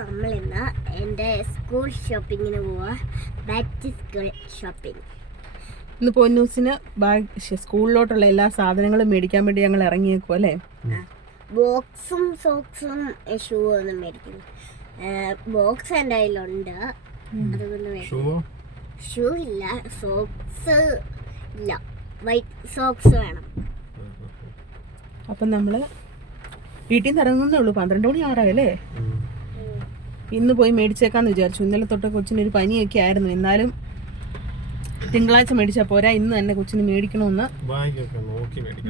നമ്മളിന്ന് എൻ്റെ സ്കൂൾ ഷോപ്പിങ്ങിന് പോവാ. Back to school shopping. ഇന്ന് പൊന്നൂസിന് സ്കൂളിലോട്ടുള്ള എല്ലാ സാധനങ്ങളും മേടിക്കാൻ വേണ്ടി ഞങ്ങൾ ഇറങ്ങിയേക്കും അല്ലേ. ബോക്സും സോക്സും ഷൂ ഒന്നും മേടിക്കുന്നു. ബോക്സ് എൻ്റെ കയ്യിലുണ്ട്, അതുകൊണ്ട് ഷൂ ഇല്ല, സോക്സ് ഇല്ല, വൈറ്റ് സോക്സ് വേണം. അപ്പം നമ്മൾ വീട്ടിൽ നിന്ന് ഇറങ്ങുന്നേ ഉള്ളൂ, 12 മണി ആറാവല്ലേ. ഇന്ന് പോയി മേടിച്ചേക്കാന്ന് വിചാരിച്ചു. ഇന്നലെ തൊട്ട് കൊച്ചിനൊരു പനിയൊക്കെ ആയിരുന്നു. എന്നാലും തിങ്കളാഴ്ച മേടിച്ചാൽ പോരാ, ഇന്ന് തന്നെ കൊച്ചിന് മേടിക്കണമെന്ന്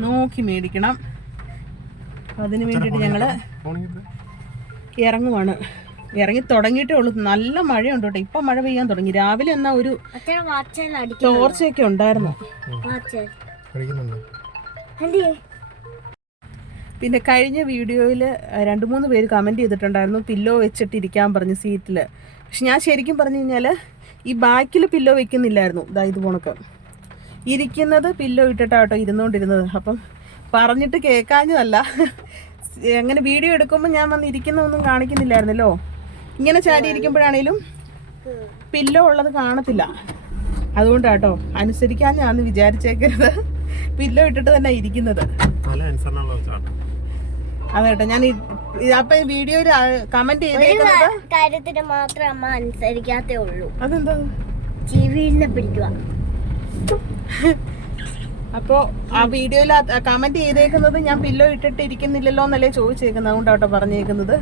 നോക്കി മേടിക്കണം. അതിന് വേണ്ടിയിട്ട് ഞങ്ങൾ ഇറങ്ങുവാണ്. ഇറങ്ങി തുടങ്ങിയിട്ടേ ഉള്ളൂ. നല്ല മഴയുണ്ട് കേട്ടോ. ഇപ്പം മഴ പെയ്യാൻ തുടങ്ങി. രാവിലെ എന്നാ ഒരു ചോർച്ചയൊക്കെ ഉണ്ടായിരുന്നു. പിന്നെ കഴിഞ്ഞ വീഡിയോയിൽ 2-3 പേര് കമൻറ്റ് ചെയ്തിട്ടുണ്ടായിരുന്നു പില്ലോ വെച്ചിട്ട് ഇരിക്കാൻ പറഞ്ഞ് സീറ്റിൽ. പക്ഷെ ഞാൻ ശരിക്കും പറഞ്ഞു കഴിഞ്ഞാൽ ഈ ബാക്കിൽ പില്ലോ വെക്കുന്നില്ലായിരുന്നു. ഇത് പോണക്ക് ഇരിക്കുന്നത് പില്ലോ ഇട്ടിട്ടാട്ടോ ഇരുന്നുകൊണ്ടിരുന്നത്. അപ്പം പറഞ്ഞിട്ട് കേൾക്കാഞ്ഞതല്ല, അങ്ങനെ വീഡിയോ എടുക്കുമ്പോൾ ഞാൻ വന്ന് ഇരിക്കുന്നതൊന്നും കാണിക്കുന്നില്ലായിരുന്നല്ലോ. ഇങ്ങനെ ചാരി ഇരിക്കുമ്പോഴാണേലും പില്ലോ ഉള്ളത് കാണത്തില്ല. അതുകൊണ്ടാട്ടോ അനുസരിക്കാഞ്ഞാന്ന് വിചാരിച്ചേക്കരുത്. പില്ലോ ഇട്ടിട്ട് തന്നെ ഇരിക്കുന്നത്. അതേട്ടോ, ഞാൻ അപ്പൊ വീഡിയോയിൽ കമന്റ് ചെയ്തേക്കുന്നത് കാര്യത്തിന് മാത്രം അമ്മ അനുസരിക്കാത്തേ ഉള്ളൂ. അതെന്താ? ടിവിയിലെ പിടിക്കുക. അപ്പോ ആ വീഡിയോയിൽ കമന്റ് ചെയ്തേക്കുന്നത് ഞാൻ പില്ലോ ഇട്ടിട്ട് ഇരിക്കുന്നില്ലല്ലോ എന്നല്ലേ ചോദിച്ചേക്കുന്നത്. അതുകൊണ്ടാട്ടോ പറഞ്ഞേക്കുന്നത്.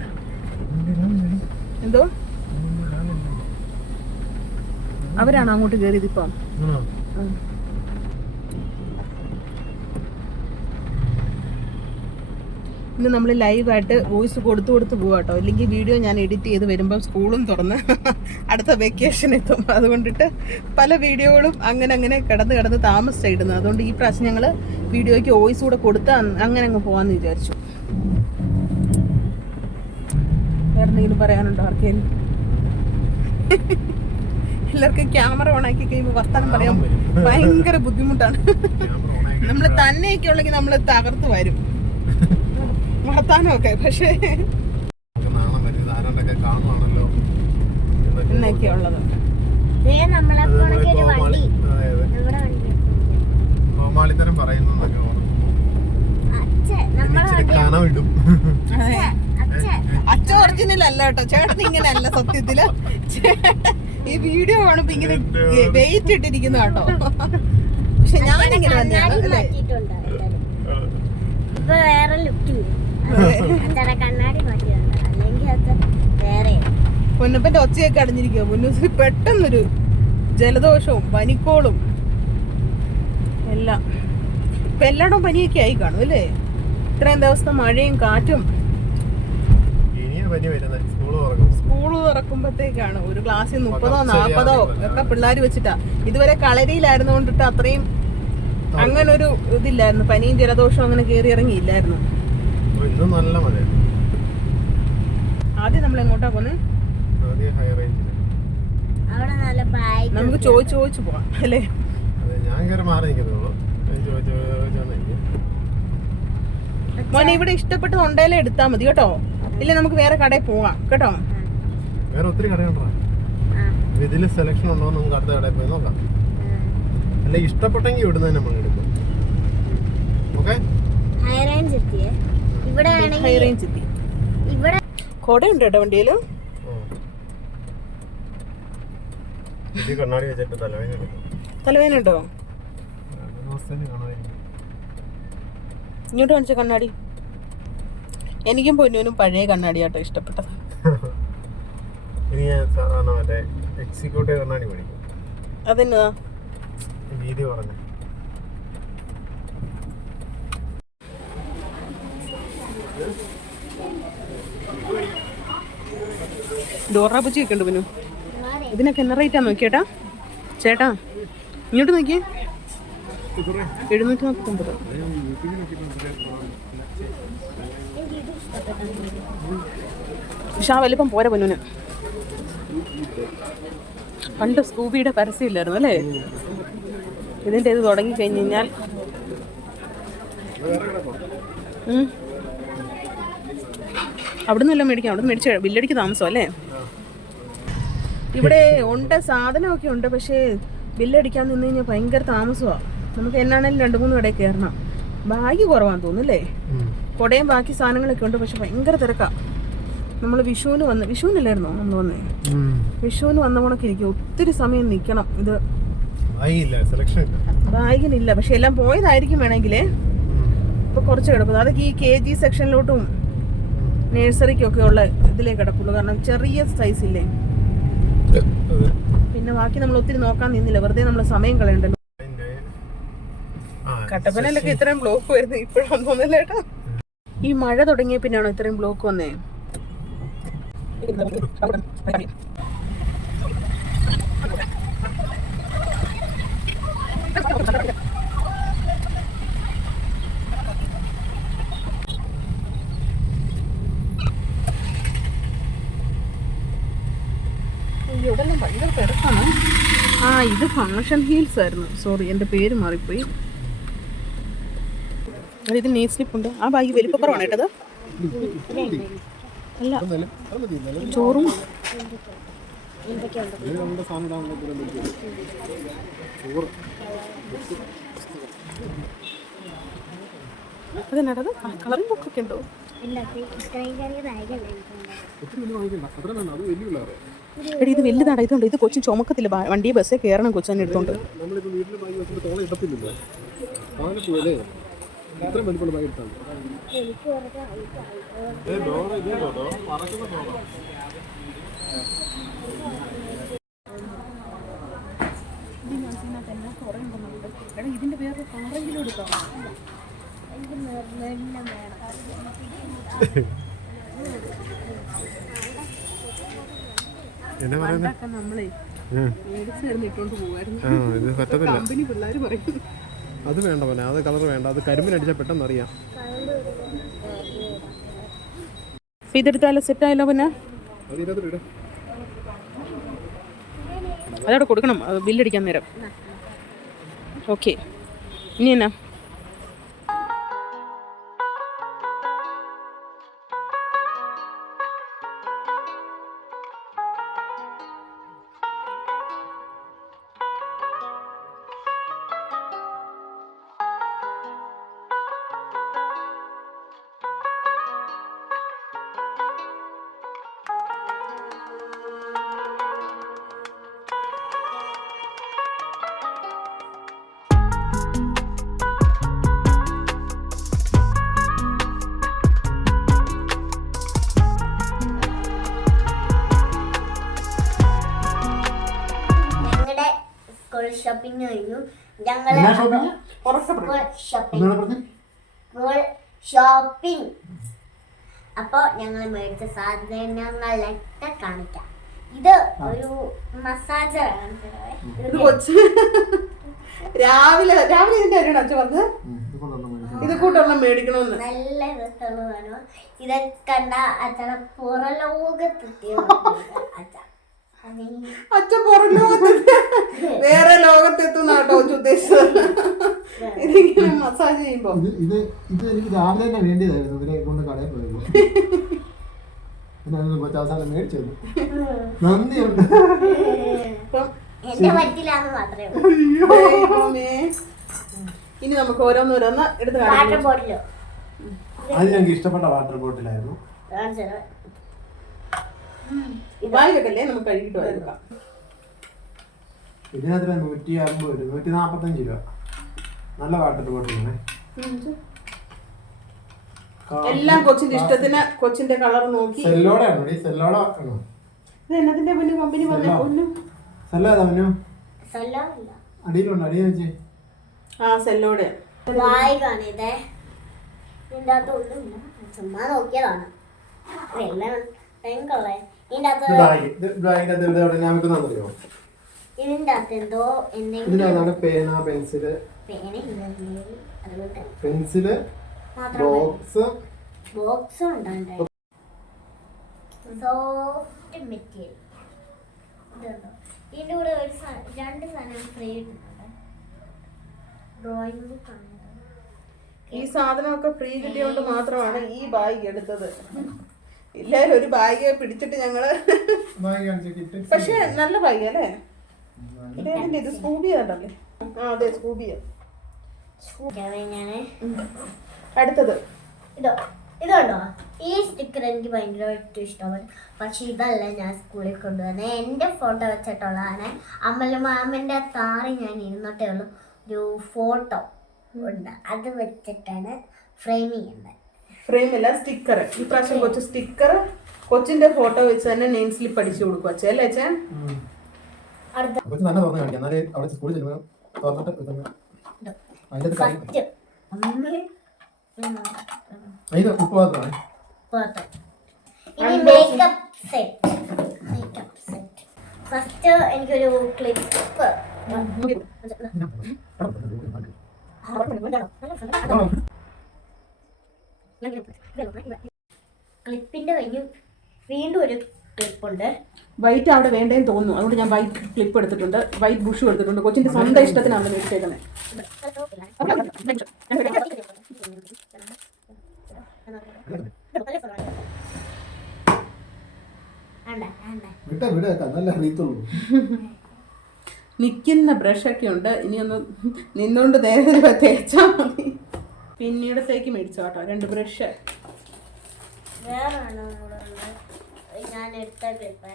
എന്തോ അവരാണോ അങ്ങോട്ട് കയറിയത് ഇപ്പം? ഇന്ന് നമ്മൾ ലൈവായിട്ട് വോയിസ് കൊടുത്ത് പോവാട്ടോ. ഇല്ലെങ്കിൽ വീഡിയോ ഞാൻ എഡിറ്റ് ചെയ്ത് വരുമ്പോൾ സ്കൂളും തുറന്ന് അടുത്ത വെക്കേഷൻ എത്തും. അതുകൊണ്ടിട്ട് പല വീഡിയോകളും അങ്ങനെ കിടന്ന് താമസിച്ചിടുന്നത്. അതുകൊണ്ട് ഈ പ്രാവശ്യം ഞങ്ങൾ വീഡിയോയ്ക്ക് വോയിസ് കൂടെ കൊടുത്ത് അങ്ങനെ അങ്ങ് പോകാമെന്ന് വിചാരിച്ചു. വേറെ എന്തെങ്കിലും പറയാനുണ്ടോ ആർക്കെങ്കിലും? എല്ലാവർക്കും ക്യാമറ ഓണാക്കി കഴിയുമ്പോൾ വർത്താനം പറയാൻ ഭയങ്കര ബുദ്ധിമുട്ടാണ്. നമ്മൾ തന്നെയൊക്കെ ഉണ്ടെങ്കിൽ നമ്മൾ തകർത്ത് വരും വർത്താനമൊക്കെ. പക്ഷേ എന്നൊക്കെ ഉള്ളത് അച്ഛ ഒറിജിനൽ അല്ല കേട്ടോ. ചേട്ടൻ ഇങ്ങനെ അല്ല സത്യത്തില്. ഈ വീഡിയോ കാണുമ്പോ ഇങ്ങനെ വെയിറ്റ് ഇട്ടിരിക്കുന്ന കേട്ടോ. പക്ഷെ ഞാനിങ്ങനെ തന്നെയാണ് അല്ലേ. വേറെ ലുക്ക് കണ്ണാടി മാറ്റിയുണ്ട്, അല്ലെങ്കിൽ അത് വേറെ. പൊന്നപ്പന്റെ ഒച്ചയൊക്കെ അടഞ്ഞിരിക്കുക. പൊന്നൂസിന് പെട്ടെന്നൊരു ജലദോഷവും പനിക്കോളും എല്ലാം. ഇപ്പൊ എല്ലായിടവും പനിയൊക്കെ ആയി കാണും അല്ലേ. ഇത്രയും ദിവസത്തെ മഴയും കാറ്റും. സ്കൂള് തുറക്കുമ്പോഴത്തേക്കാണ് ഒരു ക്ലാസ്സിൽ 30-40 ഒക്കെ പിള്ളേർ വെച്ചിട്ടാ. ഇതുവരെ കളരിയിലായിരുന്നു കൊണ്ടിട്ട് അത്രയും അങ്ങനെ ഒരു ഇതില്ലായിരുന്നു. പനിയും ജലദോഷവും അങ്ങനെ കയറി ഇറങ്ങിയില്ലായിരുന്നു. ആദ്യം നമ്മൾ എങ്ങോട്ടാ പോന്നെ? നമുക്ക് ചോദിച്ചു പോവാം അല്ലേ. മോനെ ഇവിടെ ഇഷ്ടപ്പെട്ടത് ഉണ്ടേലേ എടുത്താ മതി കേട്ടോ. ഇല്ല നമുക്ക് വേറെ കടയിൽ പോവാം കേട്ടോ. വേറെ ഒത്തിരി കടയുണ്ടോ? ഇതിൽ സെലക്ഷൻ ഉണ്ടോ നമുക്ക് അടുത്ത കടയിൽ പോയി നോക്കാം. അല്ല ഇഷ്ടപ്പെട്ടെങ്കിൽ ഇവിടുന്ന് തന്നെ നമ്മൾ എടുക്കും. ഓക്കെ. കൊടയുണ്ട് കേട്ടോ വണ്ടിയില്. കണ്ണാടി വെച്ചിട്ട് തലവേന ഉണ്ടോ? ഇങ്ങോട്ട് കാണിച്ച കണ്ണാടി. എനിക്കും പൊന്നൂനും പഴയ കണ്ണാടിയാട്ടോ ഇഷ്ടപ്പെട്ടത്. അതെന്നാ വീതി പറഞ്ഞു. ഡോറാപ്പച്ചി ഒക്കെ ഉണ്ട് പിന്നെ. ഇതിനൊക്കെ എന്നാ റേറ്റാ നോക്കിയേട്ടാ? ചേട്ടാ ഇങ്ങോട്ട് നോക്കിയേ. 749. പക്ഷെ ആ വലിപ്പം പോരാ പൊന്നൂന്. പണ്ട് സ്കൂബിയുടെ പരസ്യമില്ലായിരുന്നു അല്ലേ. ഇതിൻ്റെ ഇത് തുടങ്ങി കഴിഞ്ഞ് കഴിഞ്ഞാൽ അവിടെ നിന്നെല്ലാം മേടിക്കാം. അവിടെ നിന്ന് മേടിച്ച് ബില്ലടിക്ക് താമസം അല്ലേ? ഇവിടെ ഉണ്ട്, സാധനമൊക്കെ ഉണ്ട്. പക്ഷേ ബില്ലടിക്കാൻ നിന്ന് കഴിഞ്ഞാൽ ഭയങ്കര താമസമാണ്. നമുക്ക് എന്നാണേലും 2-3 കടയിൽ കയറണം. ബാഗ് കുറവാന്ന് തോന്നുന്നല്ലേ? കുടയും ബാക്കി സാധനങ്ങളൊക്കെ ഉണ്ട്. പക്ഷെ ഭയങ്കര തിരക്കാണ്. നമ്മൾ വിഷുവിനല്ലായിരുന്നോ നമ്മൾ വന്നേ? വിഷുവിന് വന്ന കണക്ക് ഇരിക്കും. ഒത്തിരി സമയം നിൽക്കണം. ഇത് ബാഗിനില്ല. പക്ഷെ എല്ലാം പോയതായിരിക്കും വേണമെങ്കിലേ. ഇപ്പൊ കുറച്ച് കിടക്കും. അതൊക്കെ ഈ KG സെക്ഷനിലോട്ടും നഴ്സറിക്കൊക്കെ ഉള്ള ഇതിലേ കിടക്കുള്ളൂ. കാരണം ചെറിയ സൈസ് ഇല്ലേ. പിന്നെ ബാക്കി നമ്മൾ ഒത്തിരി നോക്കാൻ നിന്നില്ല. വെറുതെ നമ്മൾ സമയം കളയണ്ടല്ലോ. കട്ടപ്പനയിലൊക്കെ ഇത്രയും ബ്ലോക്ക് വരുന്നത് ഇപ്പോഴാണ് തോന്നില്ലേട്ടാ? ഈ മഴ തുടങ്ങിയ പിന്നെയാണോ ഇത്രയും ബ്ലോക്ക് വന്നേ? ഇവിടെല്ലാം ഭയങ്കര തിരക്കാണ്. ഇത് ഫംഗ്ഷൻ ഹീൽസ് ആയിരുന്നു. സോറി, എൻ്റെ പേര് മാറിപ്പോയി. ഇത് നെയിൽ സ്ലിപ്പ് ഉണ്ട്. ആ ബാഗ് വലിപ്പപ്പുറമാണ് കേട്ടത്. അല്ല, ചോറും അതെന്നാടത്? കളറിംഗ് ബുക്കൊക്കെ ഉണ്ടോ? എടി ഇത് വലുതാണ്. ഇതുണ്ട്. ഇത് കൊച്ചു ചുമക്കത്തില്ല. വണ്ടി ബസ്സേ കയറണം. കൊച്ചു എടുത്തോണ്ട് ഇതിന്റെ പേര് കാറെങ്കിലും എടുക്കാം. നമ്മളെ മേടിച്ചു തരുന്നിട്ടോണ്ട് പോവായിരുന്നു. കമ്പനി പിള്ളേര് പറയും അത് വേണ്ട പോലെ, അത് കളർ വേണ്ട, അത് കരിമ്പിനടിച്ചാൽ പെട്ടെന്ന് അറിയാം. ഇതെടുത്താലോ? സെറ്റ് ആയല്ലോ. പിന്നെ അതവിടെ കൊടുക്കണം, ബില്ലടിക്കാൻ നേരം. ഓക്കെ, ഇനി എന്നാ? ഷോപ്പിംഗ് കഴിഞ്ഞു. ഞങ്ങള് ഷോപ്പിംഗ്. അപ്പൊ ഞങ്ങൾ മേടിച്ച സാധനങ്ങളൊക്കെ കാണിക്കാം. ഇത് ഒരു മസാജറാണ്. രാവിലെ ഇതിന്റെ കാര്യമാണ് അച്ഛൻ പറഞ്ഞത്. ഇത് കൂട്ടൊന്നും മേടിക്കണമെന്ന്. നല്ല രസമുള്ളതാണ്. ഇതൊക്കെ കണ്ട അച്ഛനെ പുറലോകത്തെത്തിയ അച്ഛൻ പുറം ലോകത്തെത്തി വേറെ ലോകത്തെത്തുന്ന കേട്ടോ ഉദ്ദേശിച്ചത്. ഇതിങ്ങനെ മസാജ് ചെയ്യുമ്പോ ഇത് എനിക്ക് രാവിലെ തന്നെ വേണ്ടിയതായിരുന്നു. ഇവരെ കൊണ്ട് കടയിൽ പോയത് അവസാനം മേടിച്ചത്. നന്ദിയുണ്ട്. ഇനി നമുക്ക് ഓരോന്നോരോന്ന് എടുത്ത് കാണിക്കാം. അത് ഞങ്ങൾക്ക് ഇഷ്ടപ്പെട്ട വാട്ടർ ബോട്ടിലായിരുന്നു. ബാഗിലൊക്കെ നമുക്ക് കഴുകിട്ട് എടുക്കാം. ഇതിനകത്ത് 150 145 രൂപ. നല്ല വാട്ടർ ബോട്ടിലാണ്. എല്ലാം കൊച്ചിന്റെ ഇഷ്ടത്തിന് കൊച്ചിന്റെ കളർ നോക്കി. സെല്ലോടെ ആണോ? സെല്ലോടെ ആണോ? ഇത് എന്നതിന്റെ പിന്നെ കമ്പനി പറഞ്ഞു? സെല്ലോ ഏതാ പിന്നെ? അടിയിലുണ്ട്, അടിയിൽ വെച്ച്. സെല്ലോടെ ചുമ്മാ നോക്കിയതാണ്. ഇതിന്റെ അകത്ത് എന്തോ ഇതിനകത്താണ് പേന, പെൻസില്, ബോക്സ് ഉണ്ടായി. Soft material. ഇതിന്റെ കൂടെ ഒരു 2 സാധനം ഫ്രീ കിട്ടുന്നുണ്ട്. ഡ്രോയിങ് ബുക്ക് ആണ്. ഈ സാധനമൊക്കെ ഫ്രീ കിട്ടിയോണ്ട് മാത്രമാണ് ഈ ബാഗ് എടുത്തത്. എല്ലാവരും ഒരു ബാഗ് പിടിച്ചിട്ട് ഞങ്ങള് പക്ഷെ നല്ല ബാഗ് അല്ലേ ഇത് സ്കൂബിയാണല്ലേ ആ അതെ സ്കൂബിയ ഞാന് അടുത്തത് ഇതുണ്ടോ ഈ സ്റ്റിക്കർ എനിക്ക് ഭയങ്കരമായിട്ട് ഇഷ്ടമാണ്. പക്ഷെ ഇതല്ല ഞാൻ സ്കൂളിൽ കൊണ്ടുവന്നത്. എൻ്റെ ഫോട്ടോ വെച്ചിട്ടുള്ളതാണ്. മാമൻ്റെ താറി ഞാൻ ഇരുന്നിട്ടേ ഉള്ളൂ. ഒരു ഫോട്ടോ ഉണ്ട്, അത് വെച്ചിട്ടാണ് ഫ്രെയിം ചെയ്യുന്നത്. ഫ്രെയിം അല്ല സ്റ്റിക്കർ. ഈ പ്രാവശ്യം കൊച്ചു സ്റ്റിക്കർ കൊച്ചിന്റെ ഫോട്ടോ വെച്ച് തന്നെ നെയിം സ്ലിപ്പ് അടിച്ചു കൊടുക്കും അച്ഛൻ അല്ലേ അച്ഛൻ? ഫസ്റ്റ് എനിക്കൊരു ക്ലിപ്പ് ക്ലിപ്പിന്റെ കഴിഞ്ഞ് വീണ്ടും ഒരു ക്ലിപ്പുണ്ട്. വൈറ്റ് അവിടെ വേണ്ടേന്ന് തോന്നുന്നു, അതുകൊണ്ട് ഞാൻ വൈറ്റ് ക്ലിപ്പ് എടുത്തിട്ടുണ്ട്, വൈറ്റ് ബുഷും എടുത്തിട്ടുണ്ട്. കൊച്ചിന്റെ സ്വന്തം ഇഷ്ടത്തിനാണ് നമ്മൾ എടുത്തേക്കുന്നത്. നിൽക്കുന്ന ബ്രഷൊക്കെ ഉണ്ട്, ഇനിയൊന്ന് നിന്നോണ്ട് നേരെ തേച്ചാൽ മതി. പിന്നീടത്തേക്ക് മേടിച്ചോ കേട്ടോ 2 ബ്രഷ്. ഞാൻ എടുത്ത ക്ലിപ്പ്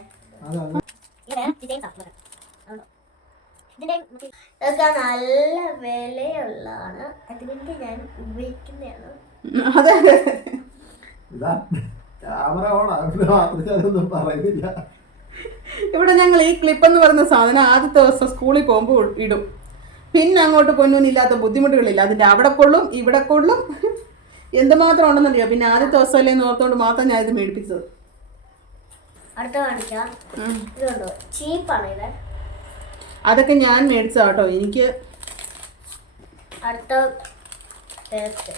ഇതൊക്കെ നല്ല വിലയുള്ളതാണ്, അതുകൊണ്ട് ഞാൻ ഉപയോഗിക്കുന്നതാണ്. അതെ ഇവിടെ ഞങ്ങൾ ഈ ക്ലിപ്പ് എന്ന് പറയുന്ന സാധനം ആദ്യത്തെ ദിവസം സ്കൂളിൽ പോകുമ്പോൾ ഇടും, പിന്നെ അങ്ങോട്ട് പൊന്നൂനില്ലാത്ത ബുദ്ധിമുട്ടുകളില്ല. അതിന്റെ അവിടെ കൊള്ളും ഇവിടെ കൊള്ളും, എന്തുമാത്രം ഉണ്ടെന്നറിയോ. പിന്നെ ആദ്യത്തെ ദിവസം അല്ലേ ഓർത്തോണ്ട് മാത്രം ഞാൻ ഇത് മേടിപ്പിച്ചത്. അടുത്ത കാണിക്കാം. ഇതുണ്ടോ ചീപ്പാണ് ഇത്, അതൊക്കെ ഞാൻ മേടിച്ച കേട്ടോ. എനിക്ക് അടുത്ത പേസ്റ്റ്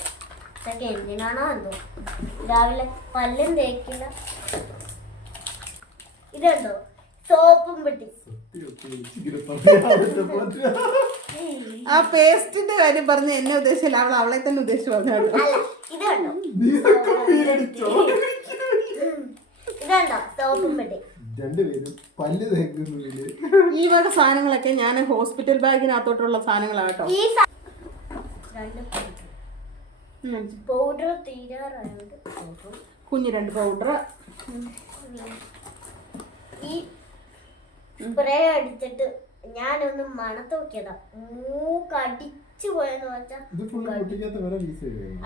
ഇതൊക്കെ എന്തിനാണോ എന്തോ, രാവിലെ പല്ലും തേക്കില്ല. ഇതുണ്ടോ സോപ്പും പെട്ടി. ആ പേസ്റ്റിന്റെ കാര്യം പറഞ്ഞ് എന്നെ ഉദ്ദേശിച്ചില്ല, അവളെ തന്നെ ഉദ്ദേശിച്ചു പറഞ്ഞു. ഇതുണ്ടോ സോപ്പും പെട്ടി. ഈ വക സാധനങ്ങളൊക്കെ ഞാൻ ഹോസ്പിറ്റൽ ബാഗിനകത്തോട്ടുള്ള സാധനങ്ങളാട്ടോ. പൗഡർ തീരാറായോണ്ട് കുഞ്ഞ് 2 പൗഡർ. ഈ സ്പ്രേ അടിച്ചിട്ട് ഞാനൊന്ന് മണത്ത് നോക്കിയതാ, മൂക്ക് അടിച്ചു പോയെന്ന് വെച്ചാ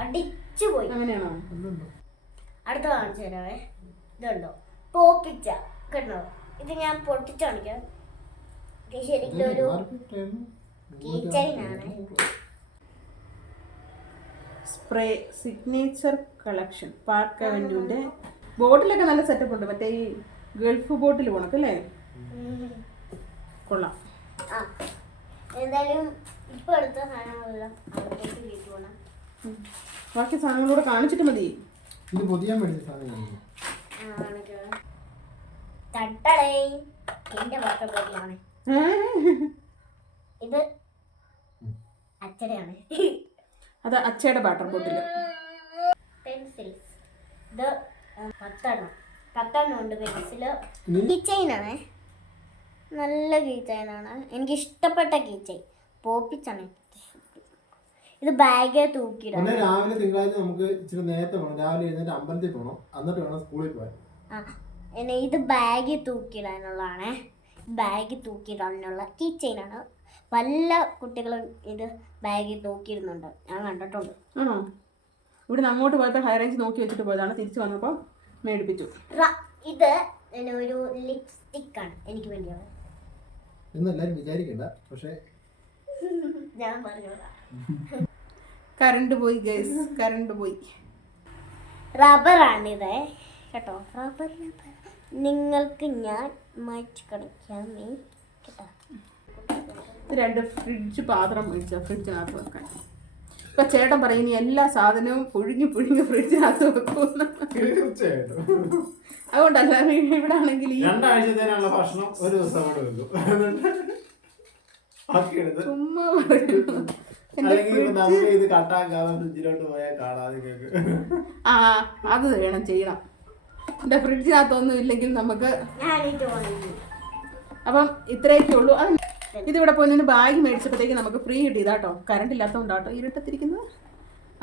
അടിച്ചു പോയി. അങ്ങനെയാണോ? അടുത്ത കാണിച്ചു തരാവേ. ഇതുണ്ടോ പോപ്പിച്ച കണ്ടോ, ഇത് ഞാൻ പൊട്ടിച്ചു കാണിക്കാം. ശരിക്കും ഒരു കീ ചെയിനാണ്. സ്പ്രേ സിഗ്നേച്ചർ കളക്ഷൻ പാർക്ക് അവന്യൂന്റെ ബോട്ടിലൊക്കെ നല്ല സെറ്റപ്പ് ഉണ്ട്. മറ്റേ ഈ ഗൾഫ് ബോട്ടിൽ പോണക്കല്ലേ, കൊള്ളാം. എന്തായാലും ഇപ്പൊ എടുത്ത സാധനങ്ങളെല്ലാം വീട്ടിൽ പോണം. ബാക്കി സാധനങ്ങളൂടെ കാണിച്ചിട്ട് മതി. തട്ടടേ എന്റെ വാട്ടർ ബോട്ടിലാണ്. ഇത് അച്ചടയാണ്. അത് അച്ചയുടെ വാട്ടർ ബോട്ടിൽ. പെൻസിൽസ് ഇത് 10 ഉണ്ട് പെൻസില്. കീ ചെയിനാണ്, നല്ല കീ ചെയിനാണ്, എനിക്ക് ഇഷ്ടപ്പെട്ട കീ ചെയിൻ. പോപ്പിച്ചാണ്. ഇത് ബാഗ് തൂക്കിയിടാം. രാവിലെ തിങ്കളാഴ്ച നമുക്ക് ഇച്ചിരി നേരത്തെ പോകണം, രാവിലെ എഴുന്നേറ്റ് അമ്പലത്തിൽ പോകണം, എന്നിട്ട് വേണം സ്കൂളിൽ പോകാൻ. ഇത് ബാഗ് തൂക്കിയിടാനുള്ളതാണ്. ബാഗ് തൂക്കിയിടാനുള്ള കീ ചെയിനാണ്. പല കുട്ടികളും ഇത് ബാഗിൽ തൂക്കിയിടുന്നുണ്ട്, ഞാൻ കണ്ടിട്ടുണ്ട്. ആണോ? ഇവിടെ അങ്ങോട്ട് പോയപ്പോൾ ഹൈ റേഞ്ച് നോക്കി വെച്ചിട്ട് പോയതാണ്, തിരിച്ചു വന്നപ്പോൾ മേടിപ്പിച്ചു. ഇത് ഒരു ലിപ്സ്റ്റിക് ആണ് എനിക്ക് വേണ്ടിയത്. എല്ലാരും വിചാരിക്കണ്ട, പക്ഷേ ഞാൻ പറഞ്ഞോളാം. കറണ്ട് പോയി ഗൈസ്, കറണ്ട് പോയി. റബ്ബറാണിത് കേട്ടോ, റബ്ബർ. നിങ്ങൾക്ക് ഞാൻ മാറ്റി കളിക്കാൻ കേട്ടോ. 2 ഫ്രിഡ്ജ് പാത്രം മേടിച്ച ഫ്രിഡ്ജിനകത്ത് വെക്കാൻ. ഇപ്പൊ ചേട്ടൻ പറയും ഇനി എല്ലാ സാധനവും പുഴുങ്ങി ഫ്രിഡ്ജിനകത്ത് വെക്കുന്നു. അതുകൊണ്ടല്ല ഇവിടെ ആണെങ്കിൽ 2 ആഴ്ചത്തേനുള്ള ഭക്ഷണം ഒരു ദിവസം കൊണ്ട് വെക്കും. ചുമ്മാ പറയുന്നു. ഇത് കട്ടാക്കാതെ ഫ്രിഡ്ജിലോട്ട് പോയാൽ കാണാതെ. ആ അത് വേണം ചെയ്യണം. എൻ്റെ ഫ്രിഡ്ജിനകത്തൊന്നും ഇല്ലെങ്കിൽ നമുക്ക് ഞാനിട്ട് പോകണം. അപ്പം ഇത്രയൊക്കെ ഉള്ളൂ. ഇതിവിടെ പൊന്നിന് ബാഗ് മേടിച്ചപ്പോഴത്തേക്ക് നമുക്ക് ഫ്രീ കിട്ടിയതാട്ടോ. കറണ്ട് ഇല്ലാത്തതുകൊണ്ടാട്ടോ ഇരുട്ടത്തിരിക്കുന്നത്.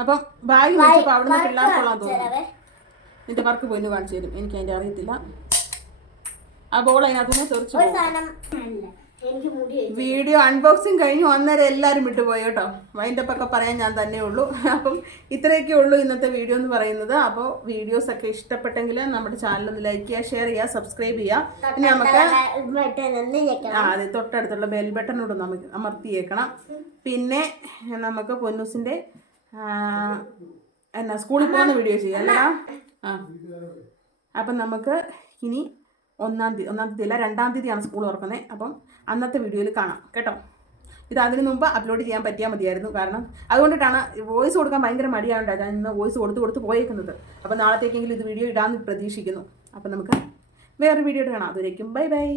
അപ്പം ബാഗ് മേടിച്ചപ്പോൾ അവിടെ നിന്ന് പിള്ളേർക്കൊള്ളാൻ തോന്നുന്നു. നിന്റെ വർക്ക് പോയിന്ന് കാണിച്ചു തരും. എനിക്ക് അതിൻ്റെ അറിയത്തില്ല. ആ ബോൾ അതിനകത്തുനിന്ന് തെറിച്ചു ഒരു സാധനം അല്ല, എനിക്ക് മുടി വീഡിയോ അൺബോക്സിങ് കഴിഞ്ഞു അന്നേരം എല്ലാവരും വിട്ടുപോയി കേട്ടോ. വൈൻഡപ്പൊക്കെ പറയാൻ ഞാൻ തന്നെ ഉള്ളൂ. അപ്പം ഇത്രയൊക്കെ ഉള്ളൂ ഇന്നത്തെ വീഡിയോ എന്ന് പറയുന്നത്. അപ്പോൾ വീഡിയോസൊക്കെ ഇഷ്ടപ്പെട്ടെങ്കിൽ നമ്മുടെ ചാനലൊന്ന് ലൈക്ക് ചെയ്യുക, ഷെയർ ചെയ്യുക, സബ്സ്ക്രൈബ് ചെയ്യുക. പിന്നെ നമുക്ക് അതെ തൊട്ടടുത്തുള്ള ബെൽ ബട്ടണോട് നമുക്ക് അമർത്തിയേക്കണം. പിന്നെ നമുക്ക് പൊന്നൂസിൻ്റെ എന്നാ സ്കൂളിൽ പോകുന്ന വീഡിയോ ചെയ്യാം അല്ല. അപ്പം നമുക്ക് ഇനി 1-ാം തീയതി അല്ല 2-ാം തീയതിയാണ് സ്കൂൾ തുറക്കുന്നത്. അപ്പം അന്നത്തെ വീഡിയോയിൽ കാണാം കേട്ടോ. ഇത് അതിന് മുമ്പ് അപ്ലോഡ് ചെയ്യാൻ പറ്റിയാൽ മതിയായിരുന്നു. കാരണം അതുകൊണ്ടിട്ടാണ് വോയിസ് കൊടുക്കാൻ ഭയങ്കര മടിയായതുകൊണ്ടാണ് ഞാൻ ഇന്ന് വോയിസ് കൊടുത്ത് പോയേക്കുന്നത്. അപ്പം നാളത്തേക്കെങ്കിലും ഇത് വീഡിയോ ഇടാമെന്ന് പ്രതീക്ഷിക്കുന്നു. അപ്പം നമുക്ക് വേറൊരു വീഡിയോ കാണാം. അതുവരേക്കും ബൈ ബൈ.